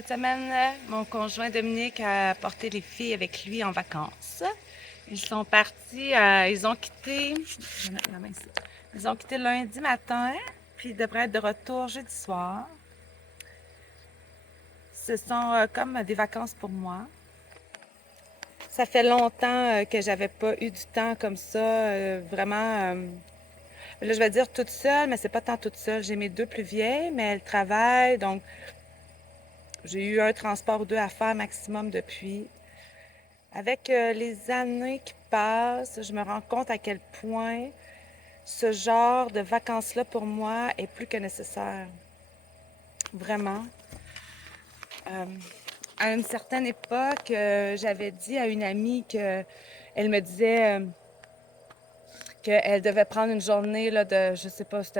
Cette semaine, mon conjoint Dominique a porté les filles avec lui en vacances. Ils sont partis, ils ont quitté, je vais mettre la main ici. Ils ont quitté lundi matin, puis ils devraient être de retour jeudi soir. Ce sont comme des vacances pour moi. Ça fait longtemps que j'avais pas eu du temps comme ça, vraiment. Là, je vais dire toute seule, mais c'est pas tant toute seule. J'ai mes deux plus vieilles, mais elles travaillent, donc j'ai eu un transport ou deux à faire maximum depuis. Avec les années qui passent, je me rends compte à quel point ce genre de vacances-là, pour moi, est plus que nécessaire. Vraiment. Euh, à une certaine époque, j'avais dit à une amie que elle me disait qu'elle devait prendre une journée là, de, je sais pas, je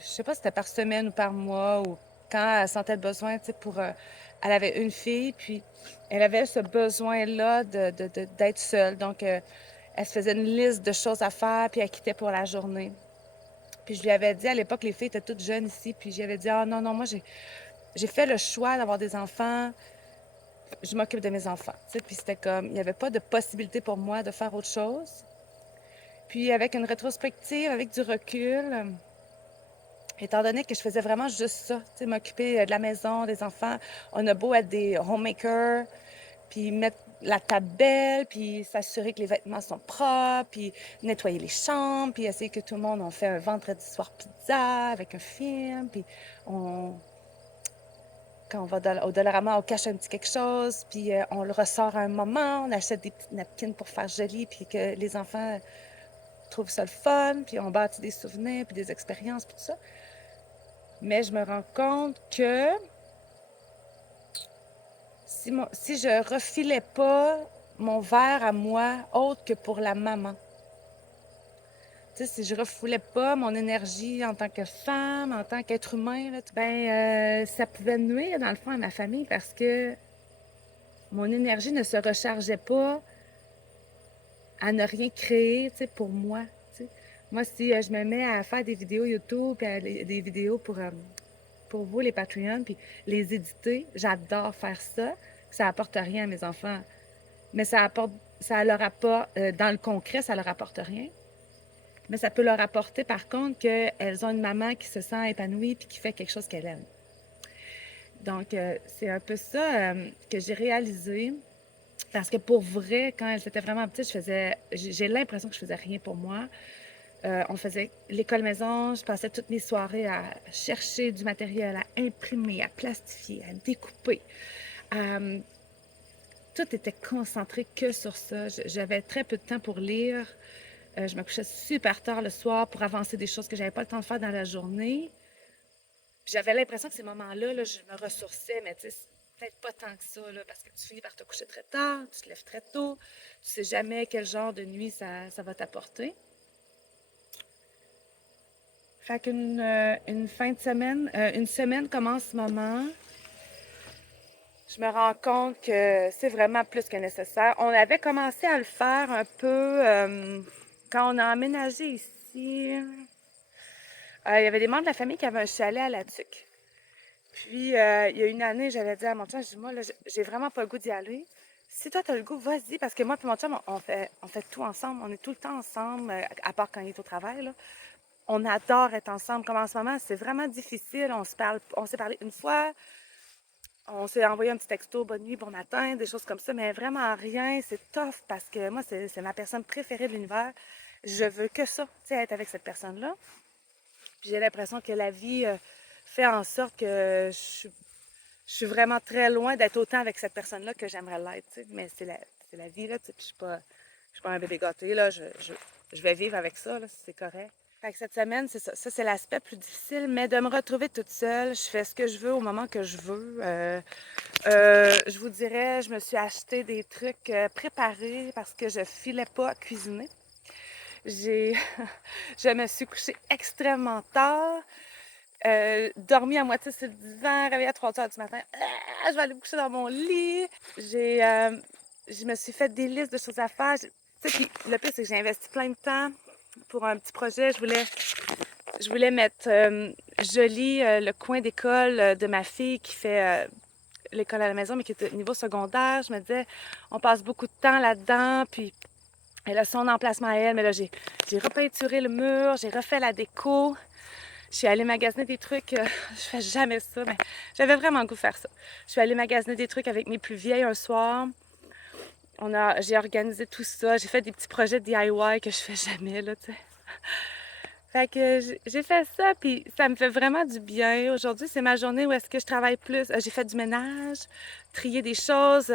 sais pas si c'était par semaine ou par mois ou quand elle sentait le besoin, tu sais, elle avait une fille, puis elle avait ce besoin-là d'être seule. Donc, elle se faisait une liste de choses à faire, puis elle quittait pour la journée. Puis je lui avais dit, à l'époque, les filles étaient toutes jeunes ici, puis j'y avais dit, ah non, non, moi, j'ai fait le choix d'avoir des enfants, je m'occupe de mes enfants. Tu sais, puis c'était comme, il n'y avait pas de possibilité pour moi de faire autre chose. Puis avec une rétrospective, avec du recul, étant donné que je faisais vraiment juste ça, tu sais, m'occuper de la maison, des enfants, on a beau être des homemakers, puis mettre la table belle, puis s'assurer que les vêtements sont propres, puis nettoyer les chambres, puis essayer que tout le monde, on fait un vendredi soir pizza avec un film, puis on, quand on va au Dollarama, on cache un petit quelque chose, puis on le ressort à un moment, on achète des petites napkins pour faire joli, puis que les enfants trouvent ça le fun, puis on bâtit des souvenirs, puis des expériences, puis tout ça. Mais je me rends compte que si je refilais pas mon verre à moi autre que pour la maman, tu sais, si je refoulais pas mon énergie en tant que femme, en tant qu'être humain, là, ça pouvait nuire dans le fond à ma famille parce que mon énergie ne se rechargeait pas à ne rien créer, tu sais, pour moi. Tu sais. Moi, si je me mets à faire des vidéos YouTube, puis des vidéos pour vous, les Patreons, puis les éditer, j'adore faire ça. Ça apporte rien à mes enfants. Mais ça leur apporte, dans le concret, ça leur apporte rien. Mais ça peut leur apporter, par contre, qu'elles ont une maman qui se sent épanouie puis qui fait quelque chose qu'elle aime. Donc, c'est un peu ça que j'ai réalisé. Parce que pour vrai, quand elles étaient vraiment petites, j'ai l'impression que je faisais rien pour moi. On faisait l'école maison, je passais toutes mes soirées à chercher du matériel, à imprimer, à plastifier, à découper. Euh, Tout était concentré que sur ça. J'avais très peu de temps pour lire. Je me couchais super tard le soir pour avancer des choses que j'avais pas le temps de faire dans la journée. J'avais l'impression que ces moments-là, là, je me ressourçais, mais tu sais, peut-être pas tant que ça, là, parce que tu finis par te coucher très tard, tu te lèves très tôt, tu sais jamais quel genre de nuit ça va t'apporter. Fait une fin de semaine, une semaine comme en ce moment, je me rends compte que c'est vraiment plus que nécessaire. On avait commencé à le faire un peu quand on a emménagé ici. Il y avait des membres de la famille qui avaient un chalet à La Tuque. Puis, il y a une année, j'avais dit à mon chum, je dis, moi, là, j'ai vraiment pas le goût d'y aller. Si toi, t'as le goût, vas-y, parce que moi et mon chum, on fait tout ensemble. On est tout le temps ensemble, à part quand il est au travail, là. On adore être ensemble. Comme en ce moment, c'est vraiment difficile. On s'est parlé une fois, on s'est envoyé un petit texto, bonne nuit, bon matin, des choses comme ça, mais vraiment rien. C'est tough parce que moi, c'est ma personne préférée de l'univers. Je veux que ça, tu sais, être avec cette personne-là. Puis j'ai l'impression que la vie fait en sorte que je suis vraiment très loin d'être autant avec cette personne-là que j'aimerais l'être, tu sais. Mais c'est la vie, là, tu sais. Puis je suis pas un bébé gâté, là. Je vais vivre avec ça, là, si c'est correct. Fait que cette semaine, c'est ça. Ça, c'est l'aspect plus difficile, mais de me retrouver toute seule, je fais ce que je veux au moment que je veux. Je vous dirais, je me suis acheté des trucs préparés parce que je filais pas à cuisiner. J'ai, je me suis couchée extrêmement tard. Dormi à moitié sur le divan, réveillée à 3 heures du matin. Je vais aller me coucher dans mon lit. Je me suis fait des listes de choses à faire. Tu sais, puis le pire, c'est que j'ai investi plein de temps pour un petit projet. Je voulais mettre joli le coin d'école de ma fille qui fait l'école à la maison, mais qui était au niveau secondaire. Je me disais, on passe beaucoup de temps là-dedans, puis elle a son emplacement à elle, mais là, j'ai repeinturé le mur, j'ai refait la déco. Je suis allée magasiner des trucs, je fais jamais ça, mais j'avais vraiment le goût de faire ça. Je suis allée magasiner des trucs avec mes plus vieilles un soir. J'ai organisé tout ça. J'ai fait des petits projets DIY que je fais jamais, là, tu sais. Fait que j'ai fait ça, puis ça me fait vraiment du bien. Aujourd'hui, c'est ma journée où est-ce que je travaille plus. J'ai fait du ménage, trier des choses,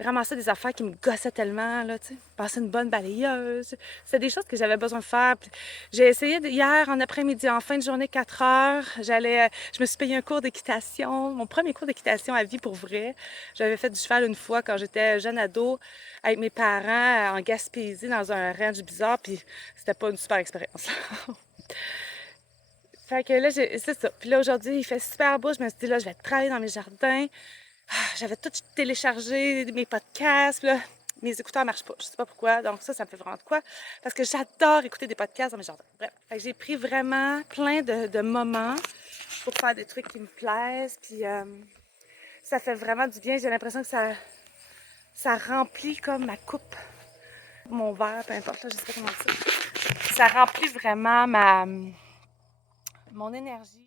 ramasser des affaires qui me gossaient tellement, là, tu sais. Passer une bonne balayeuse. C'est des choses que j'avais besoin de faire. Puis j'ai essayé hier en après-midi, en fin de journée, 4 heures. Je me suis payé un cours d'équitation, mon premier cours d'équitation à vie pour vrai. J'avais fait du cheval une fois quand j'étais jeune ado avec mes parents en Gaspésie dans un ranch bizarre, puis c'était pas une super expérience. Fait que là, c'est ça. Puis là, aujourd'hui, il fait super beau. Je me suis dit, là, je vais travailler dans mes jardins. J'avais tout téléchargé, mes podcasts, là, mes écouteurs marchent pas. Je sais pas pourquoi. Donc ça me fait vraiment de quoi. Parce que j'adore écouter des podcasts dans mes jardins. Bref, fait que j'ai pris vraiment plein de moments pour faire des trucs qui me plaisent. Puis ça fait vraiment du bien. J'ai l'impression que ça remplit comme ma coupe, mon verre, peu importe, là, je sais pas comment dire ça. Ça remplit vraiment mon énergie.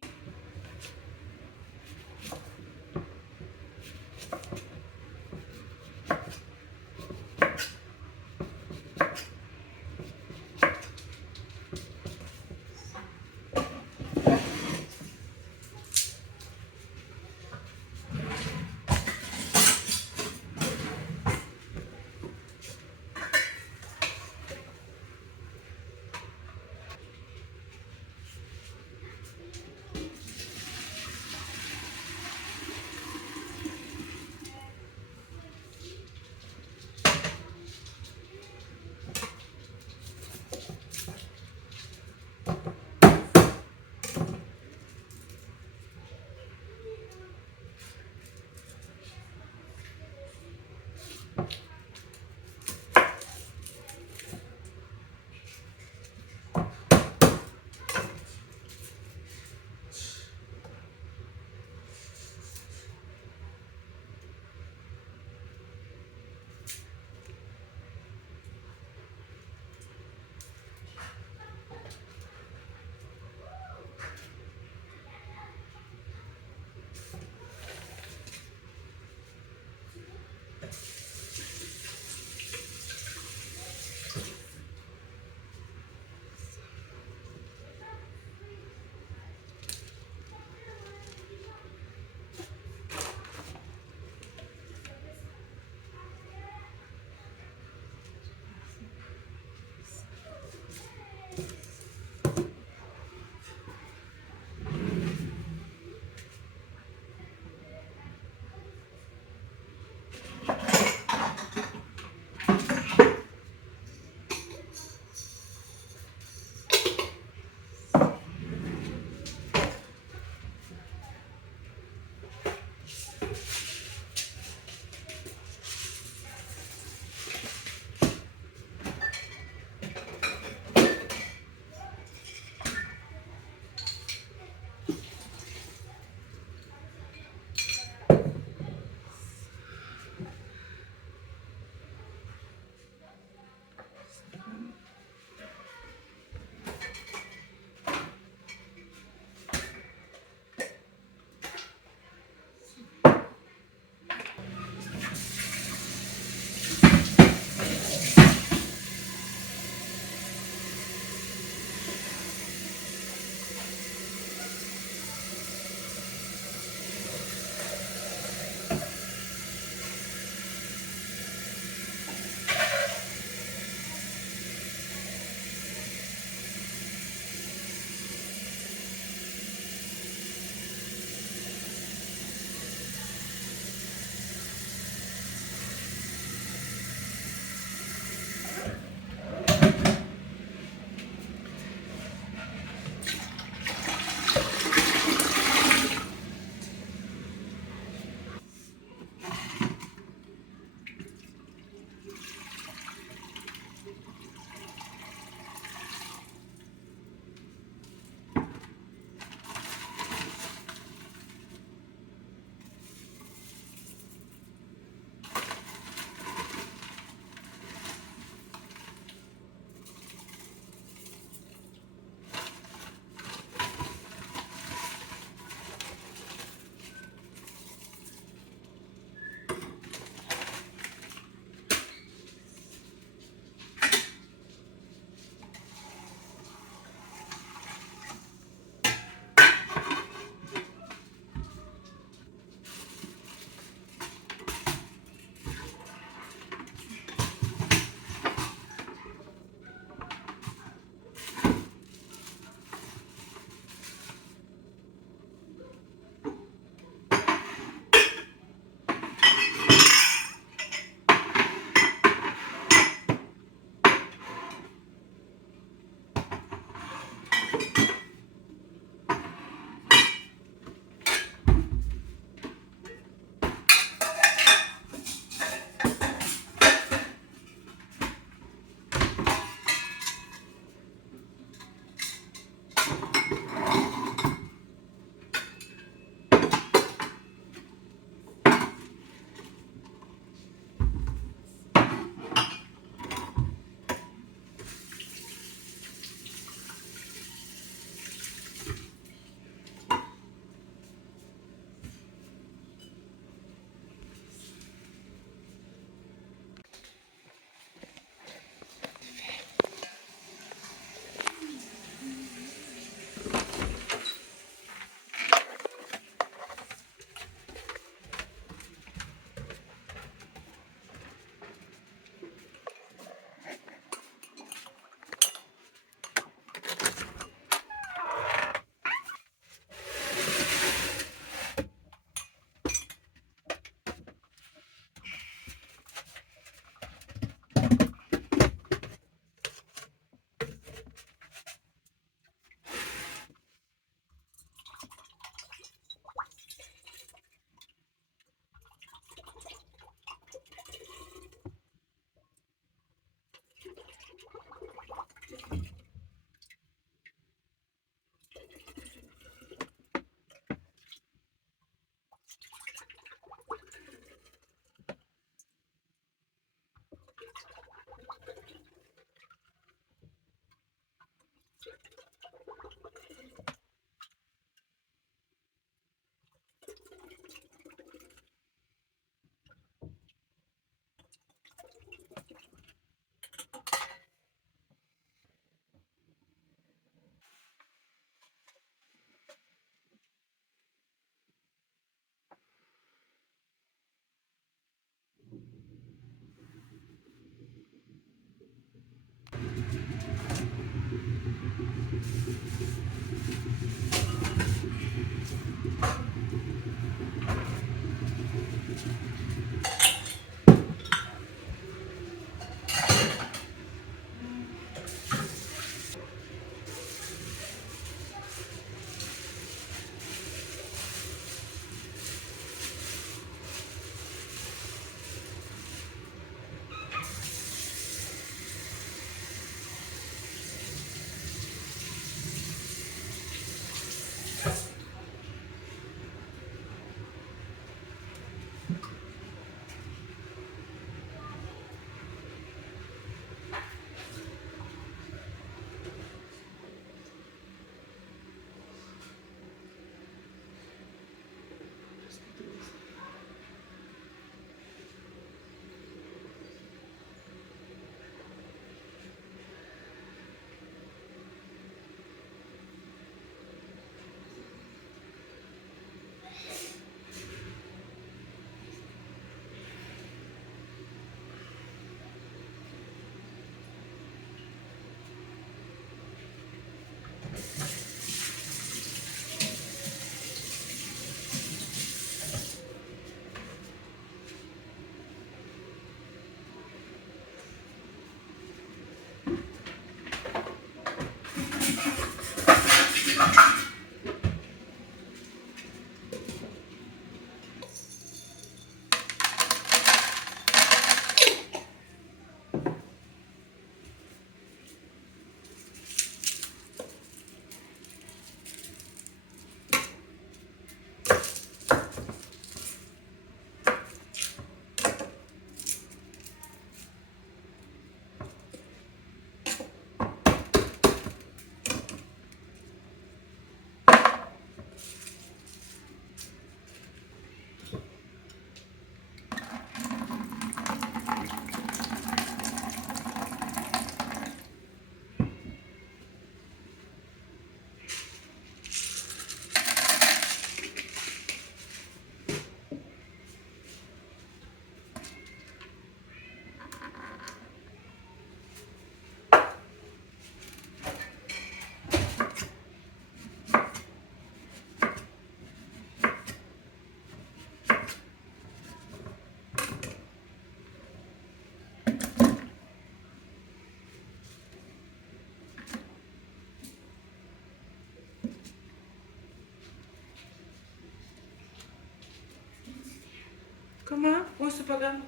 Comment? Oui, c'est pas grave.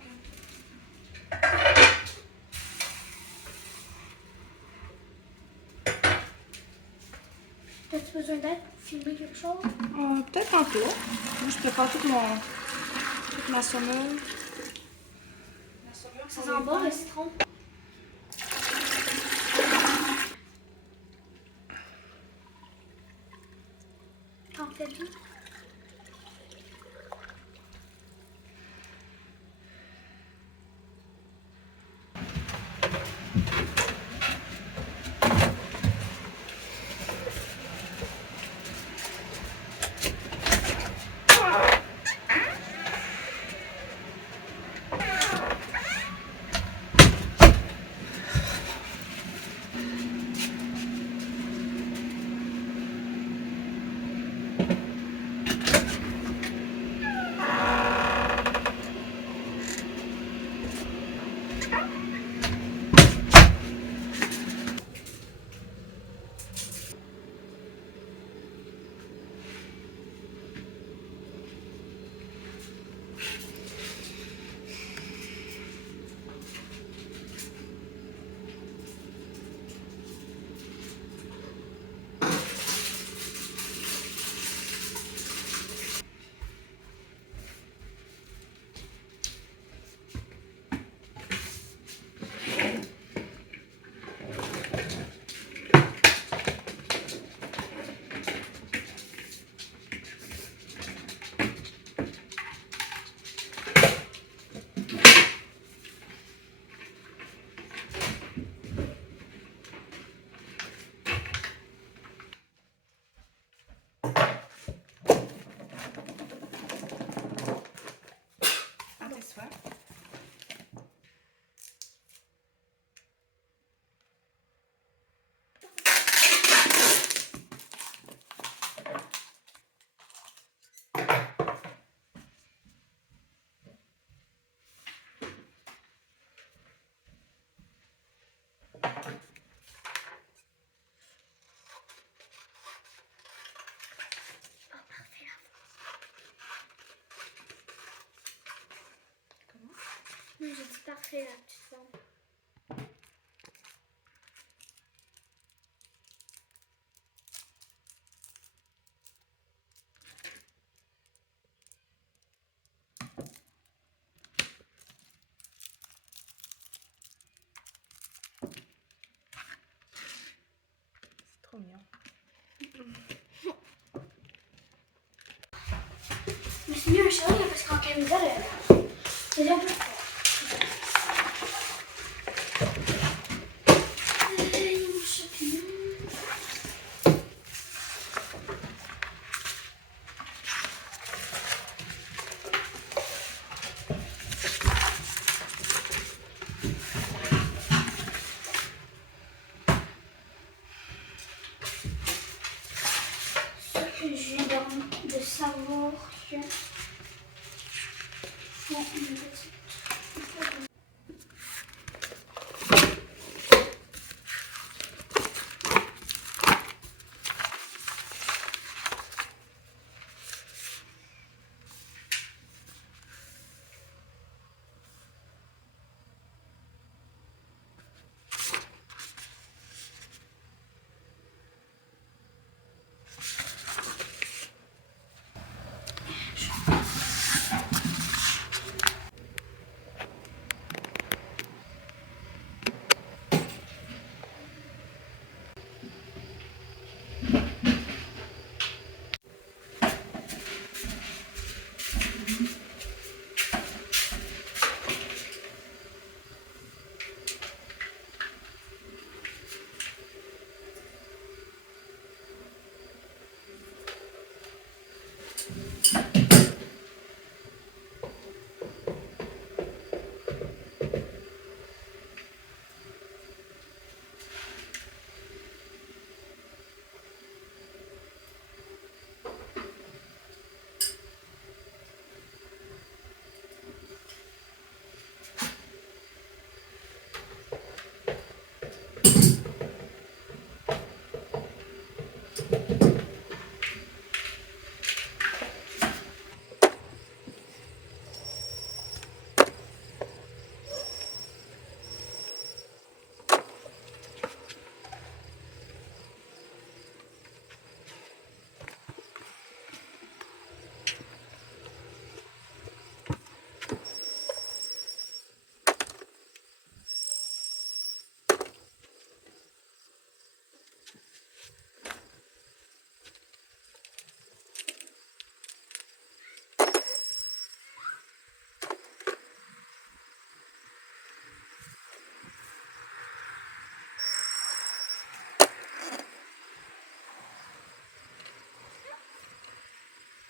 T'as-tu besoin d'aide pour filmer quelque chose? Peut-être un peu. Moi, je prépare toute ma saumure. Ça sent bon le citron? T'en fais tout? Oui, j'ai dit parfait la petite forme. C'est trop mignon. Je me suis mis un chalet parce qu'en camisole, c'est un peu fort. Mon champignon. Ce que je viens de savoir que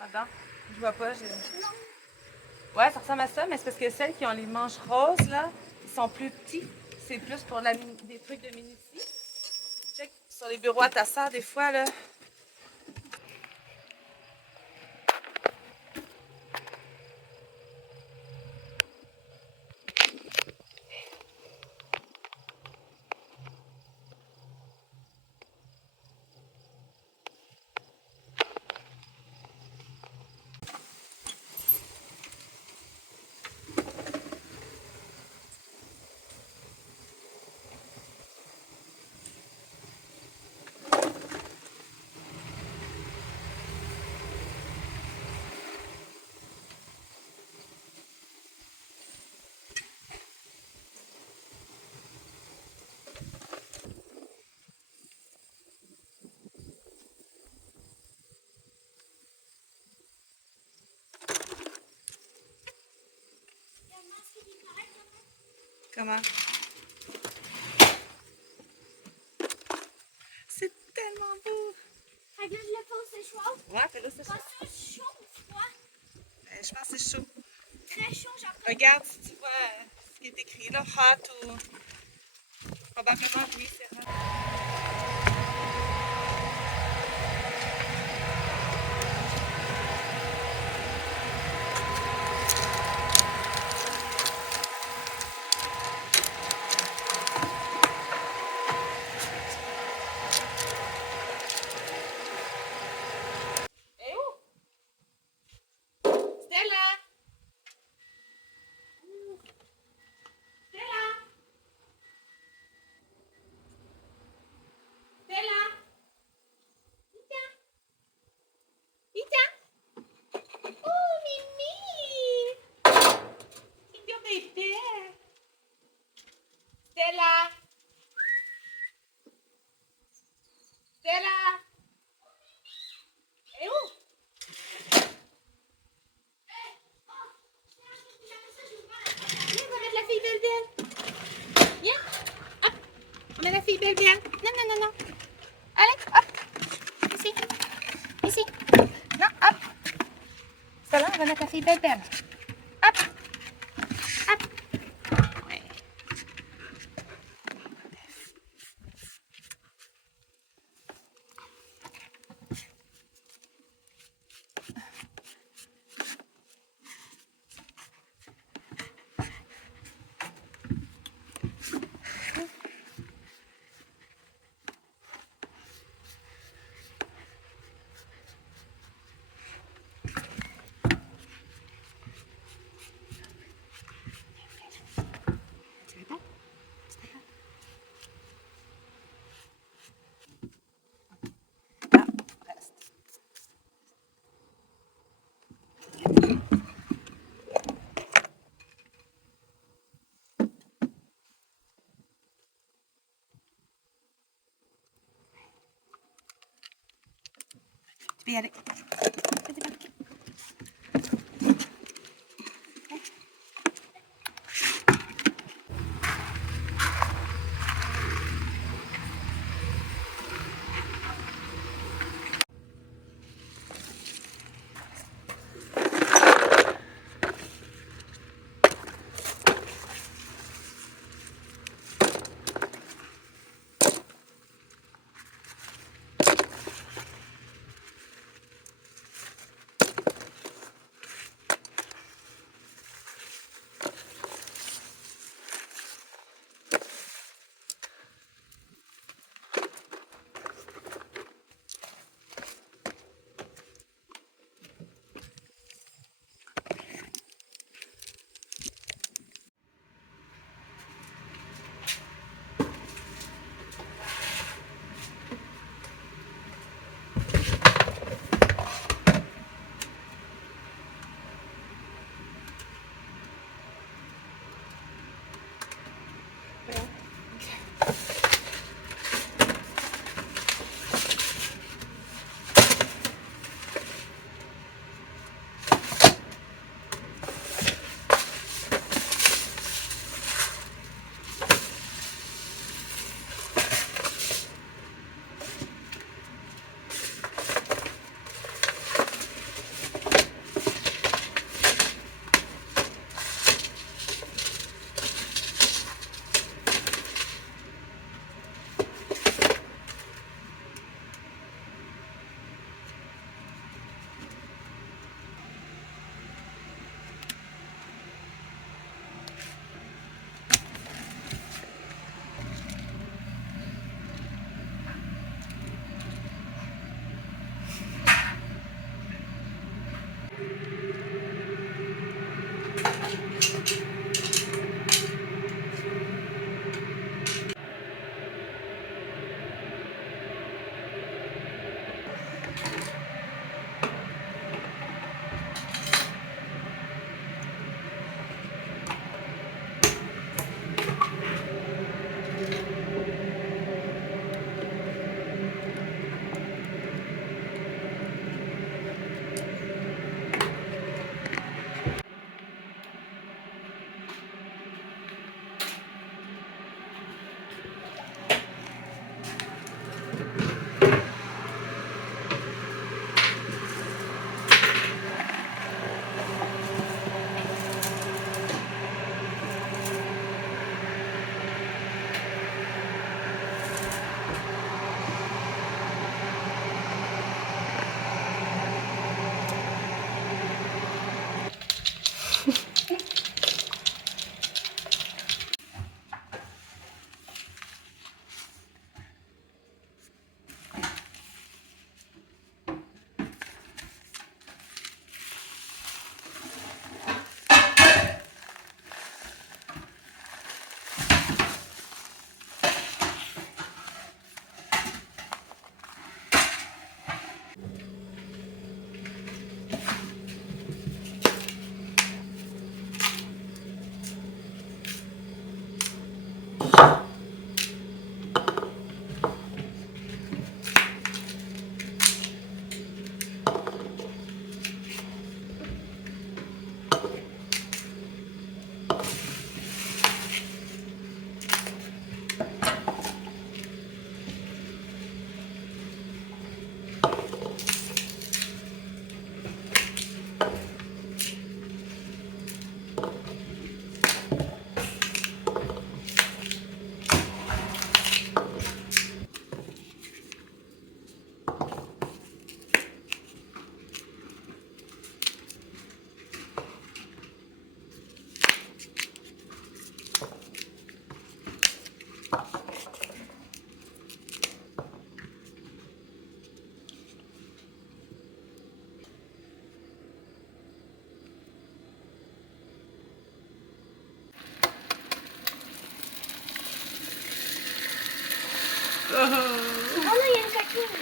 Attends, je vois pas. Ouais, ça ressemble à ça, mais c'est parce que celles qui ont les manches roses, là, ils sont plus petits. C'est plus pour des trucs de minutie. Check sur les bureaux à ta sœur, des fois, là. Comment? C'est tellement beau! Fait que là, je le pose, c'est chaud. Ouais, fais-le, c'est chaud. Pas ça chaud ou froid? Je pense que c'est chaud. Très chaud, genre. Regarde si tu vois ce qui est écrit là, hot ou. Probablement, oui, c'est hot. Eh où? Stella! Stella! Stella! Ita! Oh, Mimi! C'est your baby! Stella! Stella! Eh où? Viens, on va mettre la fille belle belle. Viens. Hop. On met la fille belle belle. Non, non, non, non. Allez, hop. Ici. Ici. Non, hop. Ça là, on va mettre la fille belle belle. Hop. Hop. Ouais. Tu peux y aller. Vas-y, Marc. Onu yeni kaçıyorum.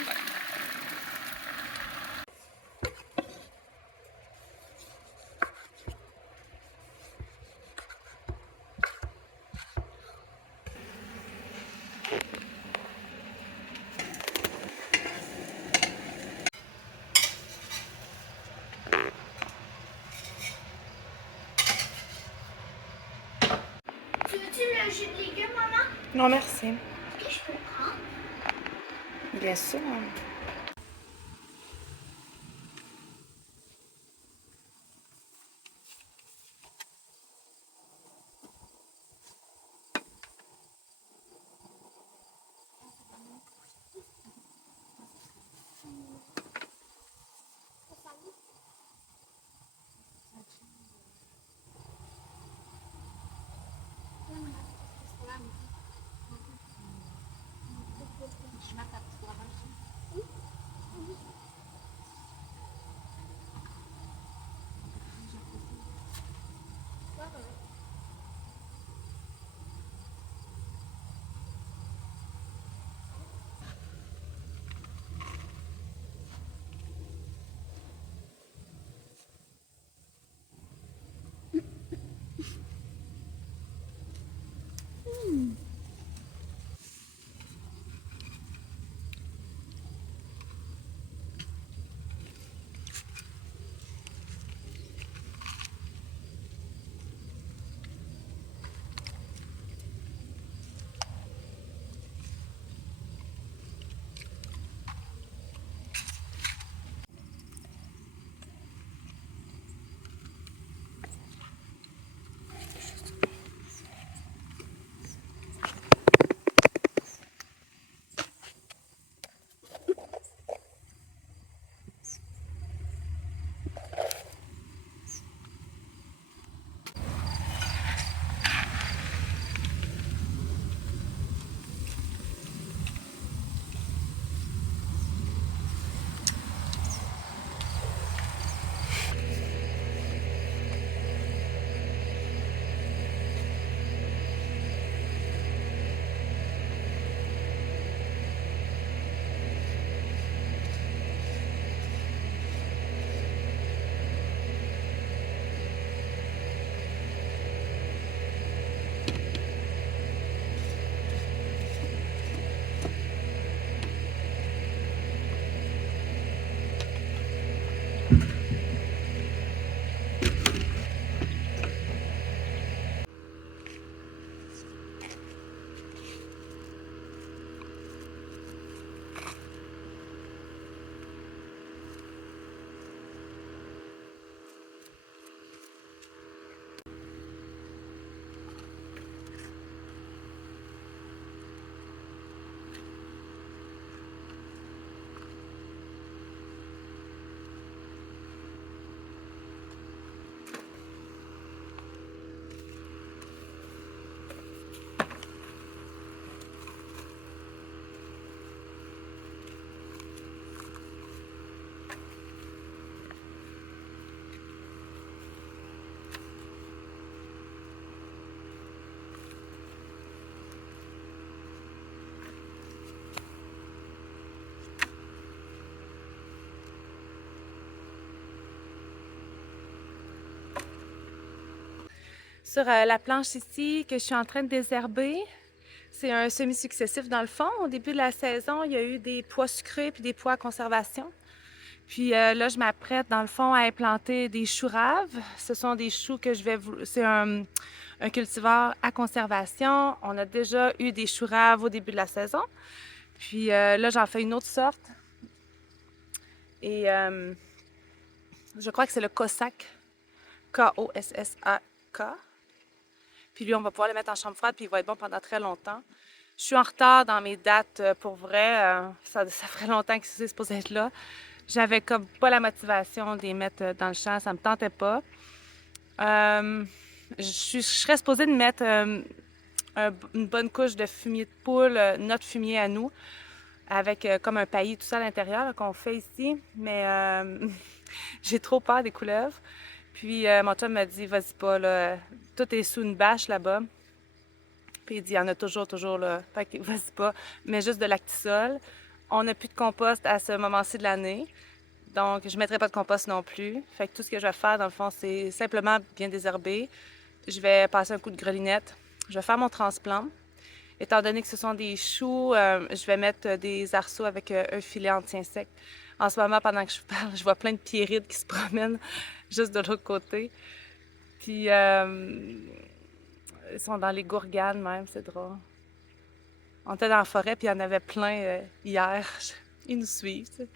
Tu veux-tu le jus de légumes, maman? Non, merci. Ok, je peux le prendre. Bien sûr. Sur la planche ici que je suis en train de désherber, C'est un semi-successif dans le fond. Au début de la saison, il y a eu des pois sucrés puis des pois à conservation. Puis là, je m'apprête dans le fond à implanter des choux raves. Ce sont des choux que je vais... C'est un cultivar à conservation. On a déjà eu des choux raves au début de la saison. Puis là, j'en fais une autre sorte. Et je crois que c'est le Cossack. K-O-S-S-A-K. Puis lui, on va pouvoir le mettre en chambre froide, puis il va être bon pendant très longtemps. Je suis en retard dans mes dates pour vrai. Ça ferait longtemps que c'est supposé être là. J'avais comme pas la motivation de les mettre dans le champ, ça me tentait pas. Je serais supposée de mettre une bonne couche de fumier de poule, notre fumier à nous, avec comme un paillis tout ça à l'intérieur qu'on fait ici. Mais j'ai trop peur des couleuvres. Puis mon chum m'a dit, vas-y pas, là, tout est sous une bâche là-bas. Puis il dit, il y en a toujours là. Fait que vas-y pas, mais juste de l'actisol. On n'a plus de compost à ce moment-ci de l'année. Donc, je ne mettrai pas de compost non plus. Fait que tout ce que je vais faire, dans le fond, c'est simplement bien désherber. Je vais passer un coup de grelinette. Je vais faire mon transplant. Étant donné que ce sont des choux, je vais mettre des arceaux avec un filet anti-insectes. En ce moment, pendant que je parle, je vois plein de pierrides qui se promènent juste de l'autre côté. Puis, ils sont dans les gourganes même, c'est drôle. On était dans la forêt, puis il y en avait plein hier. Ils nous suivent, tu sais.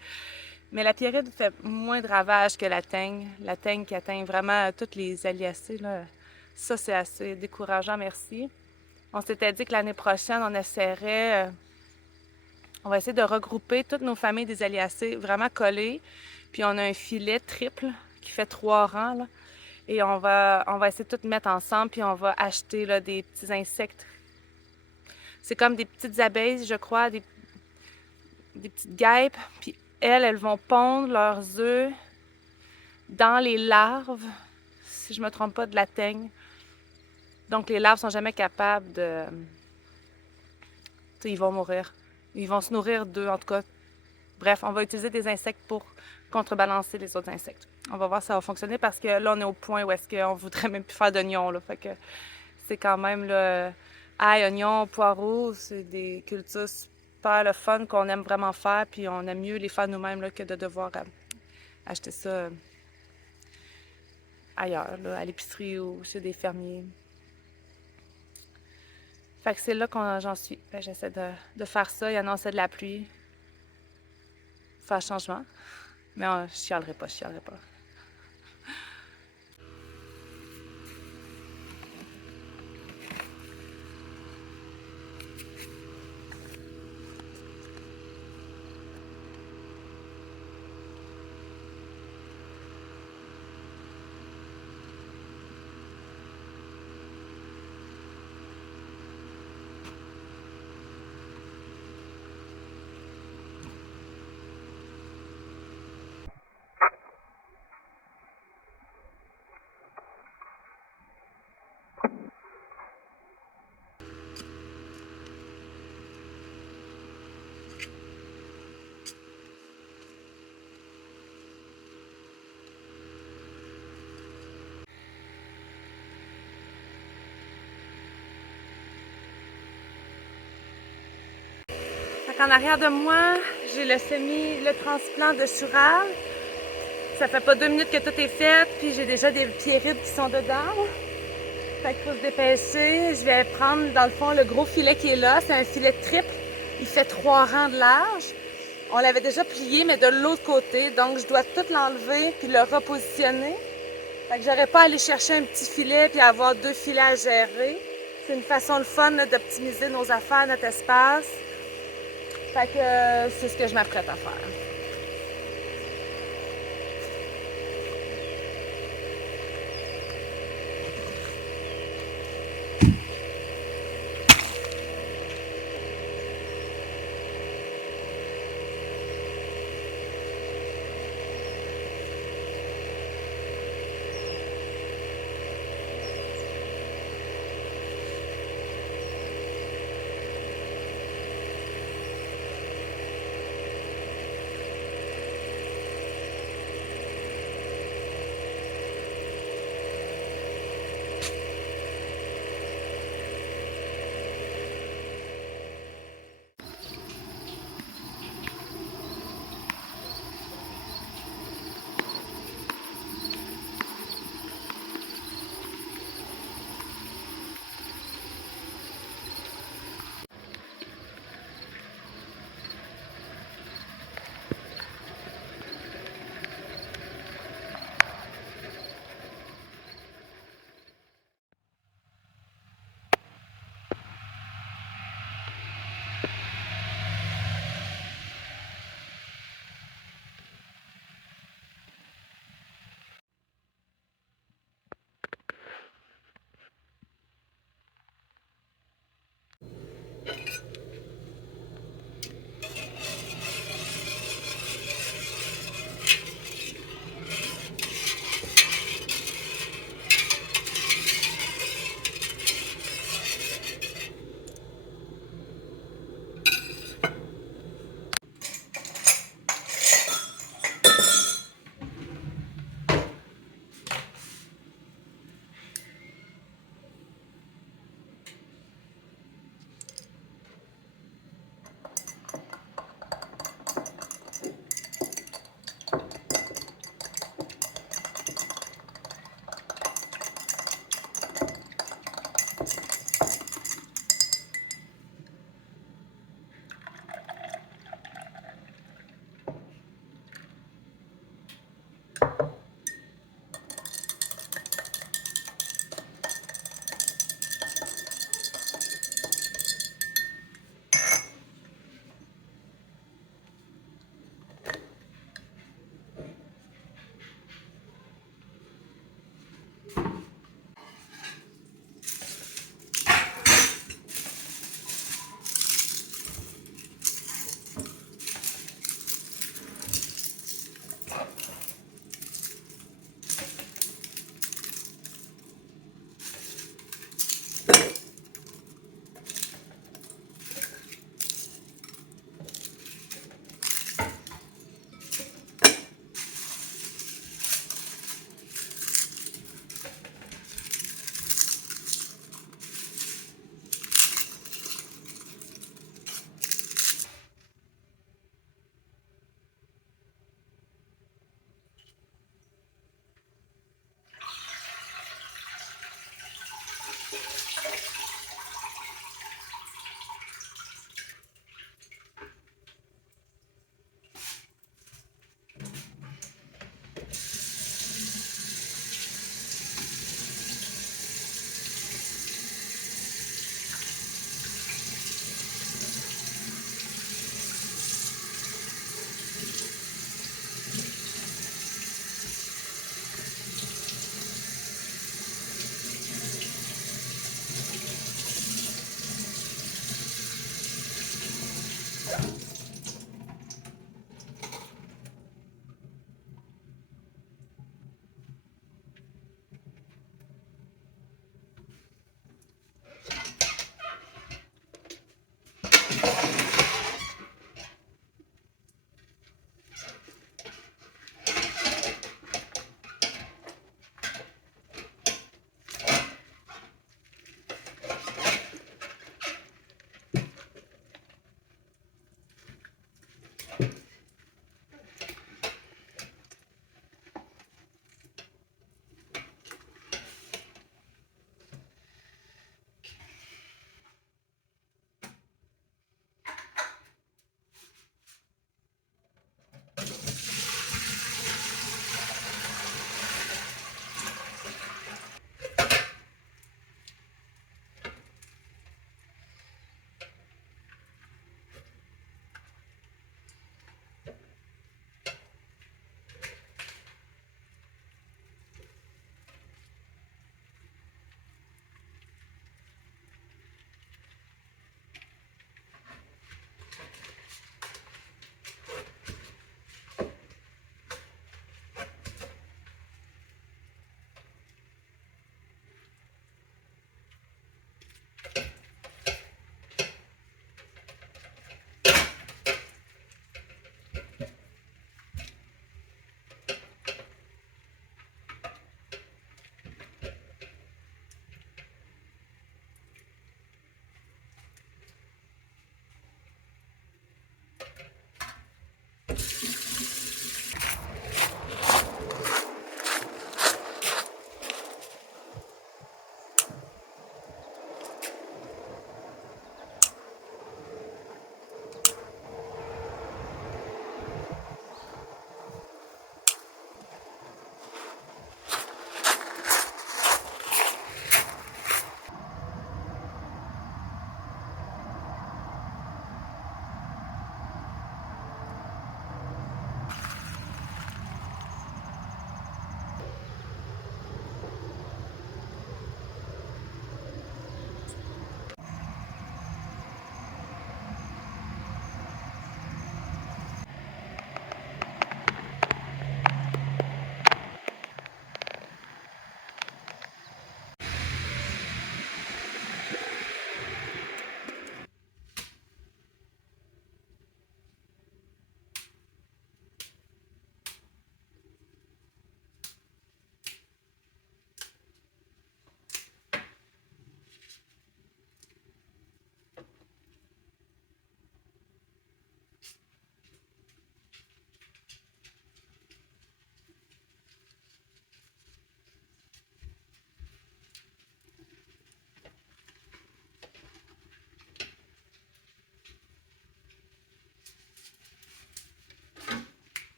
Mais la pierride fait moins de ravages que la teigne. La teigne qui atteint vraiment toutes les aliacées, là. Ça, c'est assez décourageant, merci. On s'était dit que l'année prochaine, on essaierait... on va essayer de regrouper toutes nos familles des aliacées vraiment collées. Puis on a un filet triple qui fait 3 rangs, là. Et on va essayer de tout mettre ensemble, puis on va acheter là, des petits insectes. C'est comme des petites abeilles, je crois, des petites guêpes. Puis elles vont pondre leurs œufs dans les larves, si je me trompe pas, de la teigne. Donc les larves sont jamais capables de... Tu sais, ils vont mourir. Ils vont se nourrir d'eux, en tout cas. Bref, on va utiliser des insectes pour contrebalancer les autres insectes. On va voir si ça va fonctionner parce que là, on est au point où est-ce qu'on voudrait même plus faire d'oignons, là. Fait que c'est quand même, là, ail, oignons, poireaux, c'est des cultures super le fun qu'on aime vraiment faire, puis on aime mieux les faire nous-mêmes là, que de devoir acheter ça ailleurs, là, à l'épicerie ou chez des fermiers. Fait que c'est là que j'en suis. J'essaie de faire ça. Il annonçait de la pluie. Faire changement. Mais je chialerai pas, je chialerai pas. En arrière de moi, j'ai le transplant de Choural. Ça fait pas 2 minutes que tout est fait, puis j'ai déjà des pierrides qui sont dedans. Fait qu'il faut se dépêcher. Je vais prendre, dans le fond, le gros filet qui est là. C'est un filet triple. Il fait 3 rangs de large. On l'avait déjà plié, mais de l'autre côté. Donc, je dois tout l'enlever puis le repositionner. Fait que j'aurais pas à aller chercher un petit filet puis avoir 2 filets à gérer. C'est une façon le fun d'optimiser nos affaires, notre espace. Fait que c'est ce que je m'apprête à faire.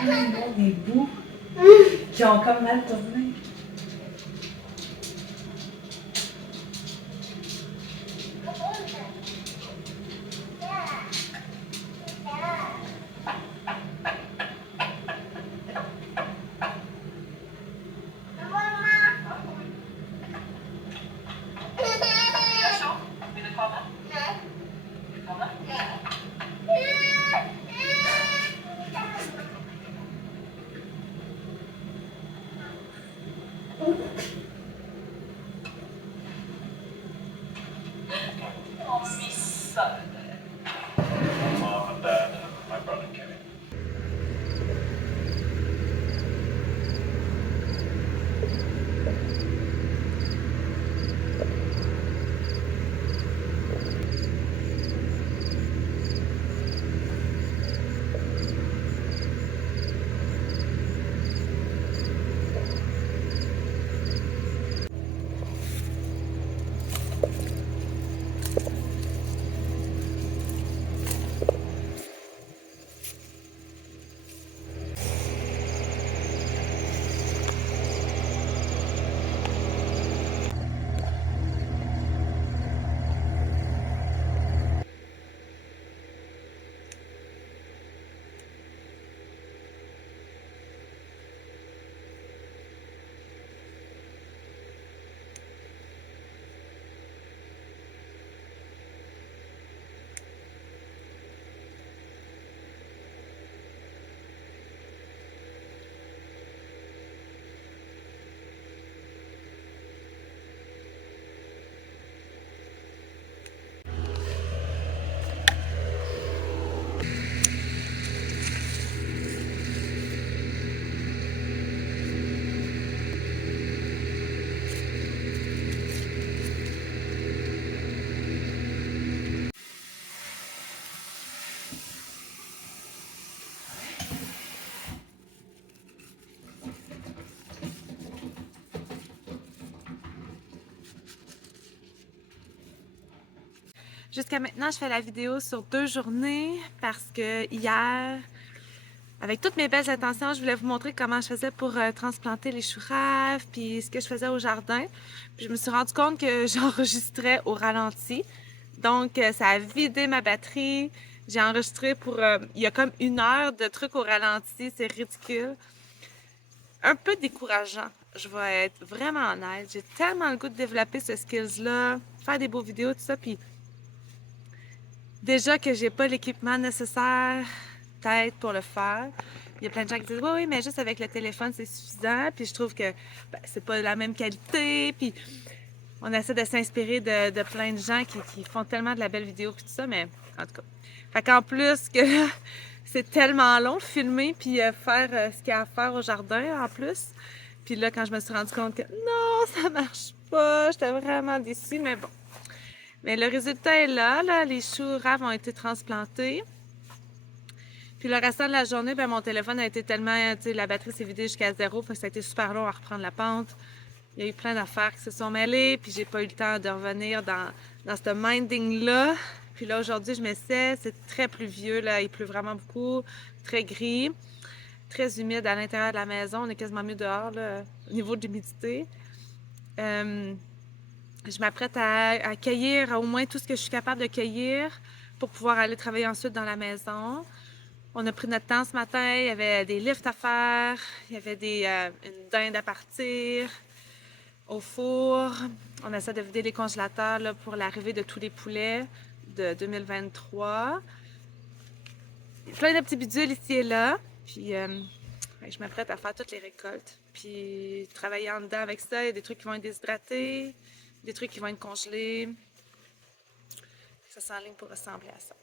Ah non, des bouts qui ont comme mal tourné. Mom and dad and my brother Kenny. Jusqu'à maintenant, je fais la vidéo sur 2 journées parce que hier, avec toutes mes belles intentions, je voulais vous montrer comment je faisais pour transplanter les choux raves, puis ce que je faisais au jardin. Puis je me suis rendu compte que j'enregistrais au ralenti. Donc, ça a vidé ma batterie. J'ai enregistré pour... il y a comme 1 heure de trucs au ralenti. C'est ridicule. Un peu décourageant. Je vais être vraiment honnête. J'ai tellement le goût de développer ce skills-là, faire des beaux vidéos, tout ça, puis déjà que j'ai pas l'équipement nécessaire, peut-être, pour le faire. Il y a plein de gens qui disent oui, oui, mais juste avec le téléphone, c'est suffisant. Puis je trouve que c'est pas la même qualité. Puis on essaie de s'inspirer de plein de gens qui font tellement de la belle vidéo puis tout ça, mais en tout cas. Fait qu'en plus que c'est tellement long de filmer puis faire ce qu'il y a à faire au jardin en plus. Puis là, quand je me suis rendu compte que non, ça marche pas, j'étais vraiment déçue, mais bon. Mais le résultat est là, les choux raves ont été transplantés. Puis le restant de la journée, ben, mon téléphone a été tellement, tu sais, la batterie s'est vidée jusqu'à 0, fait que ça a été super long à reprendre la pente. Il y a eu plein d'affaires qui se sont mêlées, puis j'ai pas eu le temps de revenir dans ce minding-là. Puis là, aujourd'hui, je m'essaie, c'est très pluvieux, là, il pleut vraiment beaucoup, très gris, très humide à l'intérieur de la maison, on est quasiment mieux dehors, là, au niveau de l'humidité. Je m'apprête à cueillir au moins tout ce que je suis capable de cueillir pour pouvoir aller travailler ensuite dans la maison. On a pris notre temps ce matin, il y avait des lifts à faire, il y avait une dinde à partir au four. On essaie de vider les congélateurs là, pour l'arrivée de tous les poulets de 2023. Plein de petits bidules ici et là. Puis je m'apprête à faire toutes les récoltes. Puis travailler en dedans avec ça, il y a des trucs qui vont être déshydratés, des trucs qui vont être congelés. Ça s'enligne pour ressembler à ça.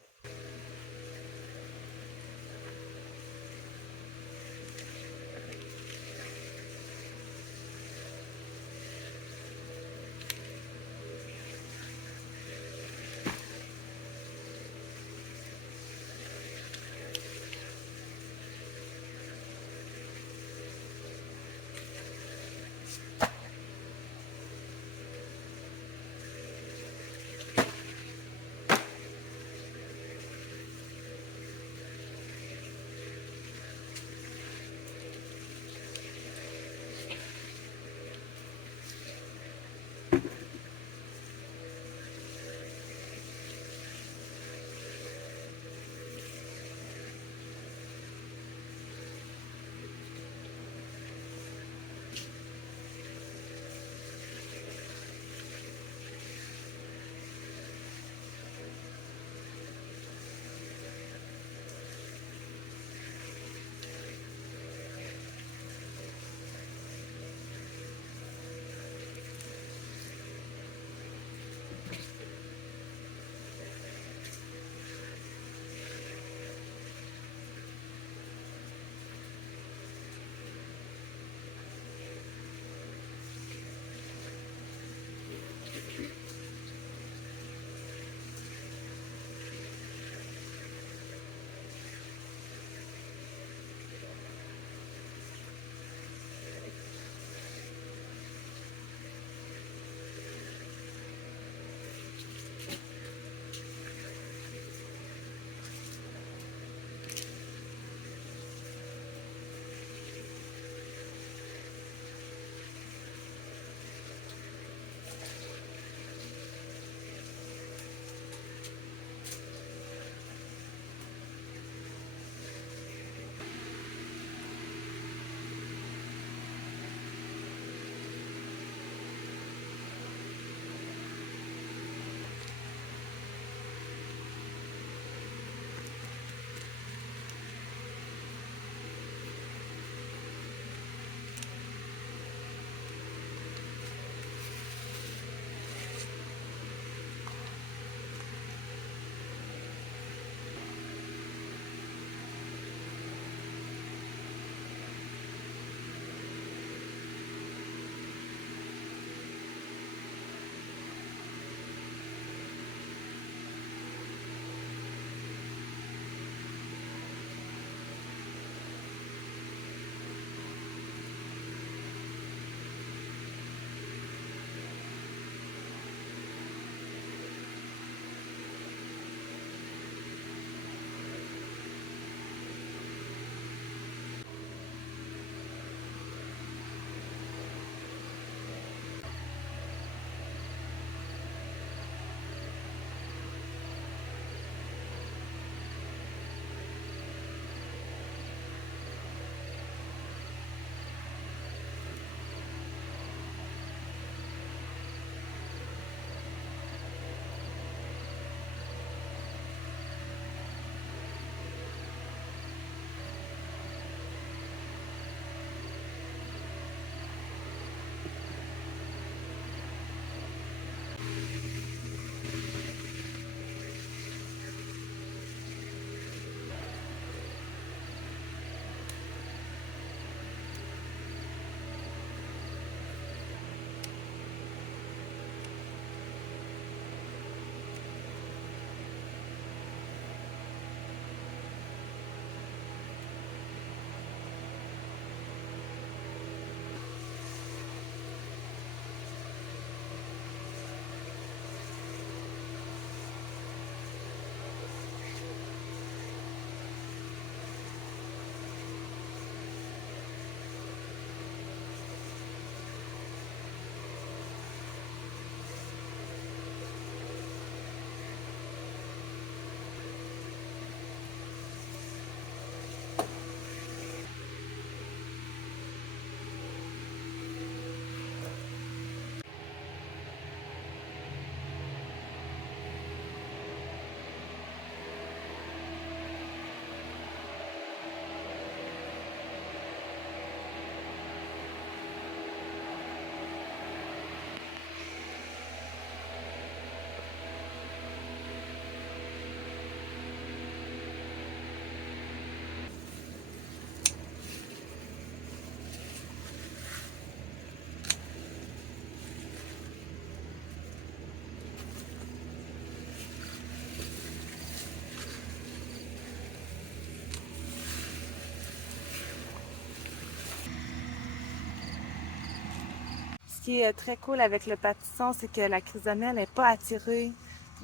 qui est très cool avec le pâtisson, c'est que la chrysomèle n'est pas attirée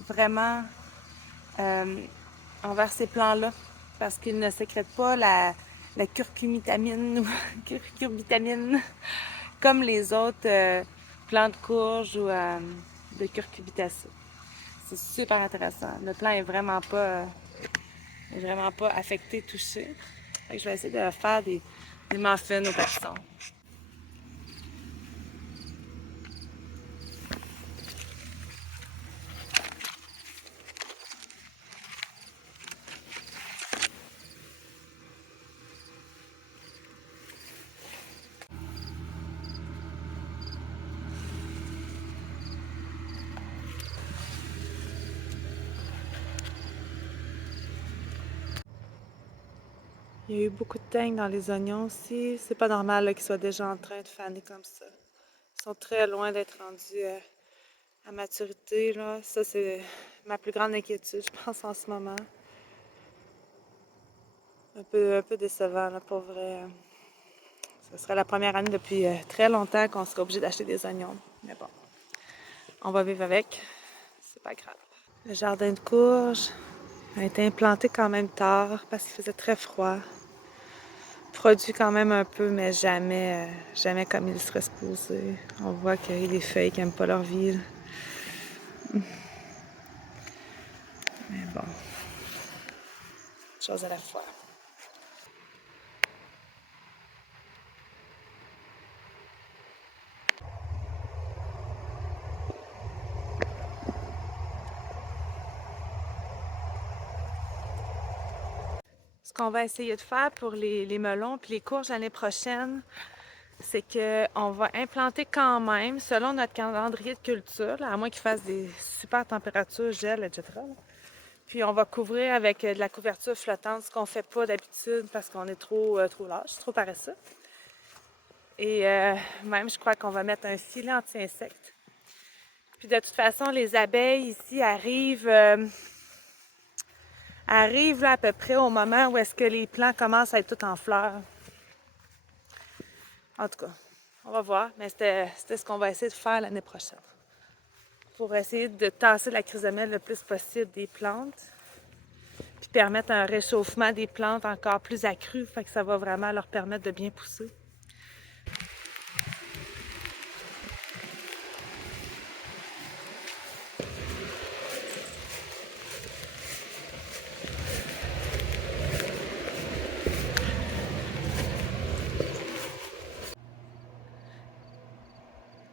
vraiment envers ces plants-là, parce qu'ils ne sécrètent pas la curcumitamine ou curcubitamine comme les autres plants de courge ou de curcubitacées. C'est super intéressant. Le plant est vraiment pas affecté, touché. Fait que je vais essayer de faire des muffins au pâtisson. Il y a eu beaucoup de teigne dans les oignons aussi. C'est pas normal qu'ils soient déjà en train de faner comme ça. Ils sont très loin d'être rendus à maturité, là. Ça, c'est ma plus grande inquiétude, je pense, en ce moment. Un peu décevant, là, pour vrai. Ce serait la première année depuis très longtemps qu'on serait obligé d'acheter des oignons. Mais bon, on va vivre avec. C'est pas grave. Le jardin de courge a été implanté quand même tard parce qu'il faisait très froid. Produit quand même un peu, mais jamais comme il serait supposé. On voit qu'il y a des feuilles qui n'aiment pas leur vie. Mais bon, chose à la fois. Ce qu'on va essayer de faire pour les melons puis les courges l'année prochaine, c'est qu'on va implanter quand même, selon notre calendrier de culture, là, à moins qu'il fasse des super températures, gel, etc. là. Puis on va couvrir avec de la couverture flottante, ce qu'on ne fait pas d'habitude parce qu'on est trop lâche, trop paresseux. Et même, je crois qu'on va mettre un filet anti-insectes. Puis de toute façon, les abeilles ici arrivent là, à peu près au moment où est-ce que les plants commencent à être tout en fleurs. En tout cas, on va voir, mais c'était ce qu'on va essayer de faire l'année prochaine. Pour essayer de tasser la chrysomèle le plus possible des plantes, puis permettre un réchauffement des plantes encore plus accru, fait que ça va vraiment leur permettre de bien pousser.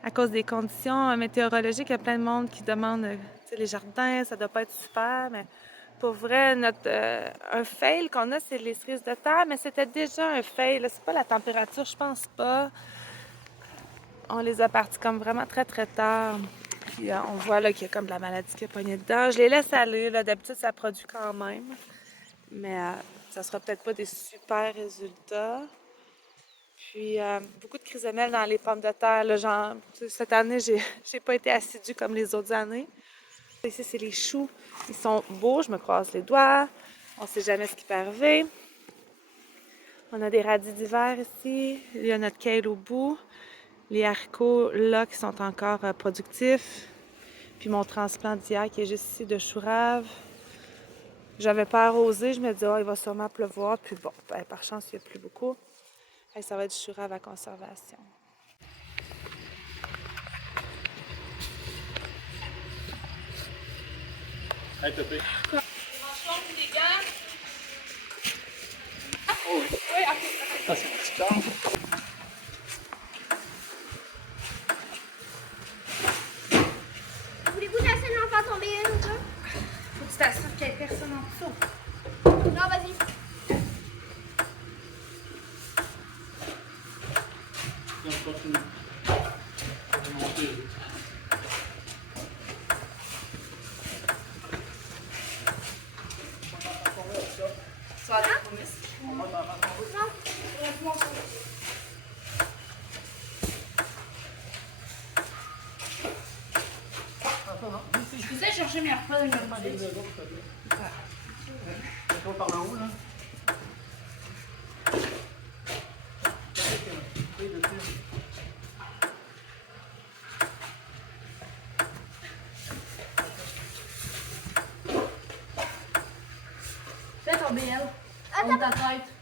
À cause des conditions météorologiques, il y a plein de monde qui demande, les jardins, ça doit pas être super, mais pour vrai, un fail qu'on a, c'est les cerises de terre, mais c'était déjà un fail. C'est pas la température, je pense pas. On les a partis comme vraiment très très tard. Puis on voit là qu'il y a comme de la maladie qui a pogné dedans. Je les laisse aller, là. D'habitude, ça produit quand même. Mais ça sera peut-être pas des super résultats. Puis beaucoup de chrysomèles dans les pommes de terre. Là, genre, cette année, j'ai pas été assidue comme les autres années. Ici, c'est les choux. Ils sont beaux, je me croise les doigts. On sait jamais ce qui peut arriver. On a des radis d'hiver ici. Il y a notre kale au bout. Les haricots là qui sont encore productifs. Puis mon transplant d'hier qui est juste ici de chou rave. J'avais pas arrosé, je me disais, oh, il va sûrement pleuvoir. Puis bon, ben, par chance, il n'y a plus beaucoup. Et ça va être du chou rave à conservation. Hey, Pépé. Les gars? Oh oui. Oui, ok. Ça, c'est une petite chambre. Voulez-vous laisser l'enfant tomber une ou deux? Faut que tu t'assures qu'il n'y ait personne en dessous. Non, vas-y. On continue. On va monter. Tu vas la promesse? Non. Je vous ai cherché mes repas dans le modèle. On va par là haut, là. BL. On ta tête.